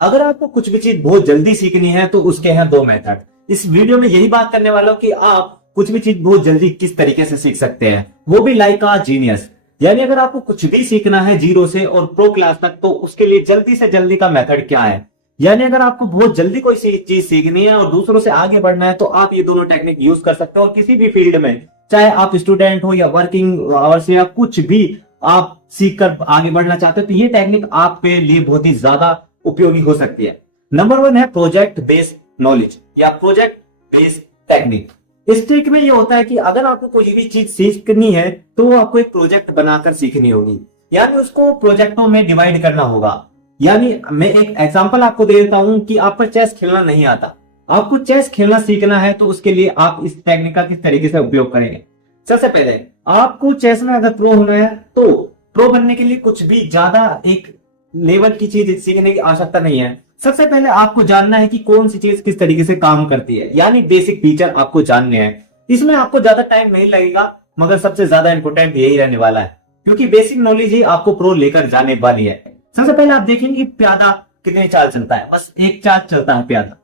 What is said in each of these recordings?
अगर आपको कुछ भी चीज बहुत जल्दी सीखनी है तो उसके हैं दो मेथड। इस वीडियो में यही बात करने वाला हूं कि आप कुछ भी चीज बहुत जल्दी किस तरीके से सीख सकते हैं, वो भी लाइक अ जीनियस। यानी अगर आपको कुछ भी सीखना है जीरो से और प्रो क्लास तक, तो उसके लिए जल्दी से जल्दी का मेथड क्या है। यानी अगर आपको बहुत जल्दी कोई चीज सीखनी है और दूसरों से आगे बढ़ना है तो आप ये दोनों टेक्निक यूज कर सकते हो। और किसी भी फील्ड में, चाहे आप स्टूडेंट हो या वर्किंग आवर्स या कुछ भी आप सीख कर आगे बढ़ना चाहते हो, तो ये टेक्निक आपके लिए बहुत ही ज्यादा उपयोगी हो सकती है। नंबर 1 है प्रोजेक्ट बेस्ड नॉलेज या प्रोजेक्ट बेस्ड टेक्निक। इस ट्रिक में ये होता है कि अगर आपको कोई भी चीज सीखनी है तो आपको एक प्रोजेक्ट बनाकर सीखनी होगी, यानी उसको प्रोजेक्टों में डिवाइड करना होगा। यानी मैं एक एग्जांपल आपको दे देता हूं कि आपको चेस खेलना नहीं आता, आपको चेस खेलना सीखना है, तो उसके लिए आप इस टेक्निक का किस तरीके से उपयोग करेंगे। सबसे पहले आपको चेस में अगर प्रो होना है तो प्रो बनने के लिए कुछ भी ज्यादा एक लेवल की चीज सीखने की आवश्यकता नहीं है। सबसे पहले आपको जानना है कि कौन सी चीज किस तरीके से काम करती है, यानी बेसिक फीचर आपको जानने हैं। इसमें आपको ज्यादा टाइम नहीं लगेगा, मगर सबसे ज्यादा इंपॉर्टेंट यही रहने वाला है, क्योंकि बेसिक नॉलेज ही आपको प्रो लेकर जाने वाली है। सबसे पहले आप देखेंगे कि प्यादा कितनी चाल चलता है, बस एक चाल चलता है प्यादा।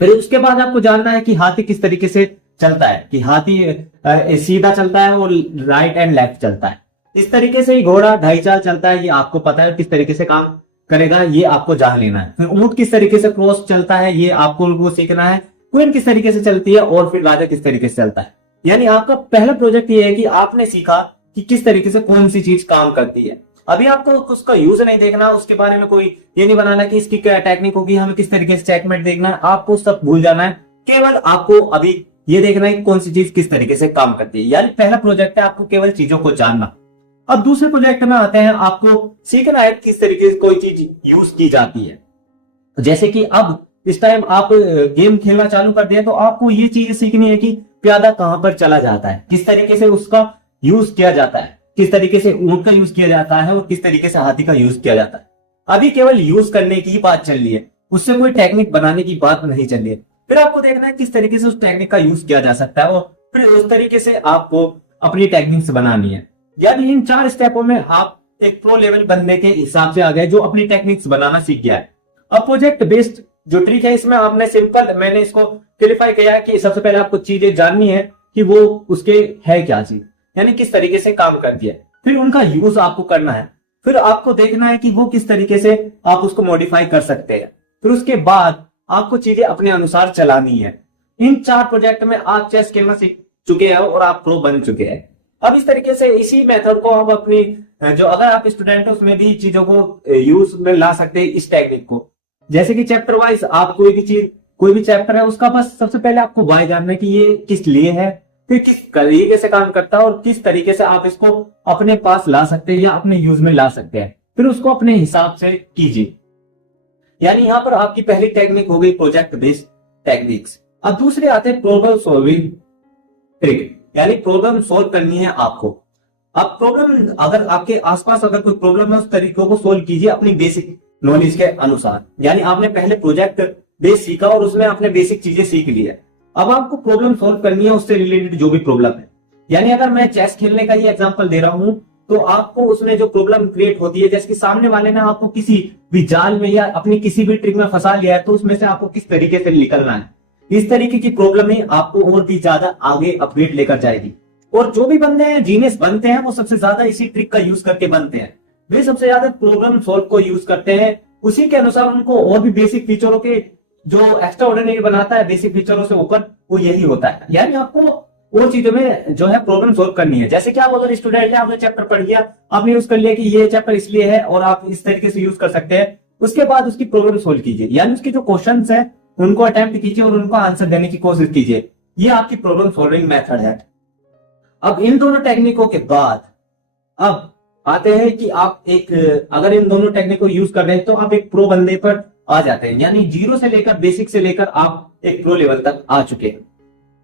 फिर उसके बाद आपको जानना है कि हाथी किस तरीके से चलता है, कि हाथी सीधा चलता है और राइट एंड लेफ्ट चलता है। इस तरीके से ही घोड़ा ढाई चाल चलता है, ये आपको पता है किस तरीके से काम करेगा, ये आपको जान लेना है। फिर ऊंट किस तरीके से क्रॉस चलता है, ये आपको वो सीखना है। क्वीन किस तरीके से चलती है और फिर राजा किस तरीके से चलता है। यानी आपका पहला प्रोजेक्ट ये है कि आपने सीखा कि किस तरीके से कौन सी चीज काम करती है। अभी आपको उसका यूज नहीं देखना, उसके बारे में कोई ये नहीं बनाना कि इसकी क्या टेक्निक होगी, हमें किस तरीके से चेकमेट देखना है, आपको सब भूल जाना है। केवल आपको अभी ये देखना है कि कौन सी चीज किस तरीके से काम करती है। यानी पहला प्रोजेक्ट है आपको केवल चीजों को जानना। अब दूसरे प्रोजेक्ट में आते हैं, आपको सीखना है किस तरीके से कोई चीज यूज की जाती है। जैसे कि अब इस टाइम आप गेम खेलना चालू कर दिया, तो आपको ये चीज सीखनी है कि प्यादा कहां पर चला जाता है, किस तरीके से उसका यूज किया जाता है, किस तरीके से ऊंट का यूज किया जाता है और किस तरीके से हाथी का यूज किया जाता है। अभी केवल यूज करने की ही बात चल रही है, उससे कोई टेक्निक बनाने की बात नहीं चल रही है। फिर आपको देखना है किस तरीके से उस टेक्निक का यूज किया जा सकता है और फिर उस तरीके से आपको अपनी टेक्निक्स बनानी है। यानी इन 4 स्टेपों में आप एक प्रो लेवल बनने के हिसाब से आ गए, जो अपनी टेक्निक्स बनाना सीख गया है। अब प्रोजेक्ट बेस्ड जो ट्रिक है, इसमें आपने सिंपल मैंने इसको क्लिफाई किया है कि सबसे पहले आपको चीजें जाननी है कि वो उसके है क्या चीज, यानी किस तरीके से काम करती है। फिर उनका यूज आपको करना है। फिर आपको देखना है कि वो किस तरीके से आप उसको मॉडिफाई कर सकते हैं। फिर उसके बाद आपको चीजें अपने अनुसार चलानी है। इन 4 प्रोजेक्ट में आप चेस खेलना सीख चुके हैं और आप प्रो बन चुके हैं। अब इस तरीके से इसी मेथड को हम अपनी जो अगर आप स्टूडेंट हो उसमें भी चीजों को यूज में ला सकते हैं इस टेक्निक को। जैसे कि चैप्टर वाइज आप कोई भी चैप्टर है उसका बस सबसे पहले आपको वाई जानना है कि ये किस लिए है, फिर किस तरीके से काम करता है और किस तरीके से आप इसको अपने पास ला सकते हैं या अपने यूज में ला सकते हैं। फिर उसको अपने हिसाब से कीजिए। यानी यहाँ पर आपकी पहली टेक्निक हो गई प्रोजेक्ट बेस्ड टेक्निक्स। अब दूसरे आते हैं प्रॉब्लम सॉल्विंग ट्रिक, यानी प्रॉब्लम सॉल्व करनी है आपको। अब प्रॉब्लम अगर आपके आसपास अगर कोई प्रॉब्लम है, उस तरीकों को सोल्व कीजिए अपनी बेसिक नॉलेज के अनुसार। यानी आपने पहले प्रोजेक्ट बेस सीखा और उसमें आपने बेसिक चीजें सीख ली है। अब आपको प्रॉब्लम सॉल्व करनी है उससे रिलेटेड जो भी प्रॉब्लम है। यानी अगर मैं चेस खेलने का ये एग्जांपल दे रहा हूं, तो आपको उसमें जो प्रॉब्लम क्रिएट होती है, जैसे कि सामने वाले ने आपको किसी भी जाल में या अपनी किसी भी ट्रिक में फंसा लिया है, तो उसमें से आपको किस तरीके से निकलना है। इस तरीके की प्रॉब्लम ही आपको और भी ज्यादा आगे अपग्रेड लेकर जाएगी। और जो भी बंदे हैं जीनियस बनते हैं, वो सबसे ज्यादा इसी ट्रिक का यूज करके बनते हैं। वे सबसे ज्यादा प्रॉब्लम सॉल्व को यूज करते हैं, उसी के अनुसार उनको और भी बेसिक फीचरों के जो एक्स्ट्रा ऑर्डिनरी बनाता है बेसिक फीचरों से ऊपर, वो यही होता है। यानी आपको और चीजों में जो है प्रॉब्लम सॉल्व करनी है। जैसे कि आप अगर स्टूडेंट है, आपने चैप्टर पढ़ लिया, आपने यूज कर लिया कि ये चैप्टर इसलिए है और आप इस तरीके से यूज कर सकते हैं, उसके बाद उसकी प्रॉब्लम सॉल्व कीजिए। यानी उसके जो क्वेश्चन है उनको अटेम्प्ट कीजिए और उनको आंसर देने की कोशिश कीजिए। ये आपकी प्रॉब्लम सॉल्विंग मेथड है। अब इन दोनों टेक्निकों के बाद अब आते हैं कि आप एक अगर इन दोनों टेक्निक को यूज कर रहे हैं तो आप एक प्रो बंदे पर आ जाते हैं। यानी जीरो से लेकर बेसिक से लेकर आप एक प्रो लेवल तक आ चुके हैं।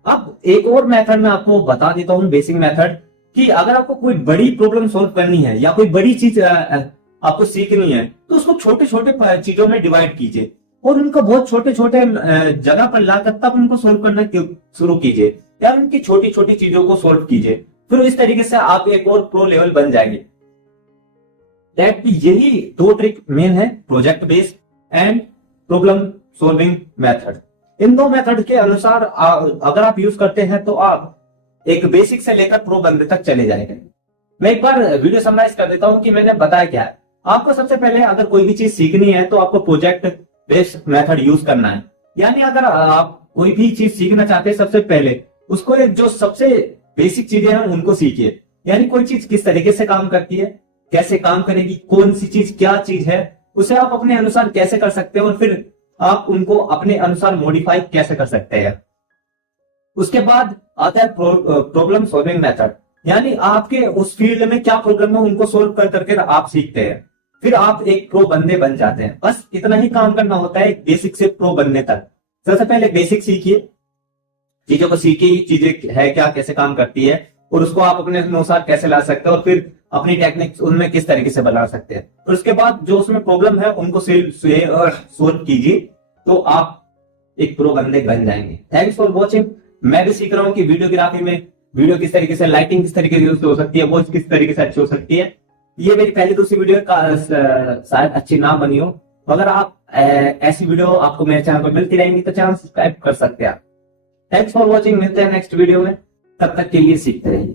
अब एक और मेथड मैं आपको बता देता हूं, बेसिक मेथड, कि अगर आपको कोई बड़ी प्रॉब्लम सॉल्व करनी है या कोई बड़ी चीज आपको सीखनी है, तो उसको छोटे छोटे चीजों में डिवाइड कीजिए और उनको बहुत छोटे छोटे जगह पर लाकर तब उनको सोल्व करना शुरू कीजिए, या उनकी छोटी छोटी चीजों को सोल्व कीजिए। फिर इस तरीके से आप एक और प्रो लेवल बन जाएंगे। दैट यही 2 ट्रिक मेन है project based and problem solving method. इन दो मेथड के अनुसार अगर आप यूज करते हैं तो आप एक बेसिक से लेकर प्रो बंदे तक चले जाएंगे। मैं एक बार वीडियो समराइज कर देता हूं कि मैंने बताया क्या है। आपको सबसे पहले अगर कोई भी चीज सीखनी है तो आपको प्रोजेक्ट बेस्ड मेथड यूज करना है। यानी अगर आप कोई भी चीज सीखना चाहते हैं सबसे पहले उसको जो सबसे बेसिक चीजें हैं उनको सीखिए। यानी कोई चीज किस तरीके से काम करती है, कैसे काम करेगी, कौन सी चीज क्या चीज है, उसे आप अपने अनुसार कैसे कर सकते हैं और फिर आप उनको अपने अनुसार मॉडिफाई कैसे कर सकते हैं। उसके बाद आता है प्रॉब्लम सॉल्विंग मेथड। यानी आपके उस फील्ड में क्या प्रॉब्लम है उनको सोल्व कर करके आप सीखते हैं, फिर आप एक प्रो बंदे बन जाते हैं। बस इतना ही काम करना होता है बेसिक से प्रो बनने तक। सबसे पहले बेसिक सीखिए, चीजों को सीखिए, चीजें है क्या, कैसे काम करती है और उसको आप अपने अनुसार कैसे ला सकते हैं और फिर अपनी टेक्निक्स उनमें किस तरीके से बना सकते हैं। और उसके बाद जो उसमें प्रॉब्लम है उनको सोल्व कीजिए तो आप एक प्रो बंदे बन जाएंगे। Thanks for watching. मैं भी सीख रहा हूँ कि वीडियोग्राफी में वीडियो किस तरीके से, लाइटिंग किस तरीके से हो सकती है, वॉइस किस तरीके से अच्छी हो सकती है। ये मेरी पहली दूसरी वीडियो शायद अच्छी ना बनी हो, अगर आप ऐसी वीडियो आपको मेरे चैनल पर मिलती रहेंगी तो चैनल सब्सक्राइब कर सकते हैं आप। Thanks for watching. मिलते हैं नेक्स्ट वीडियो में, तब तक के लिए सीखते रहिए।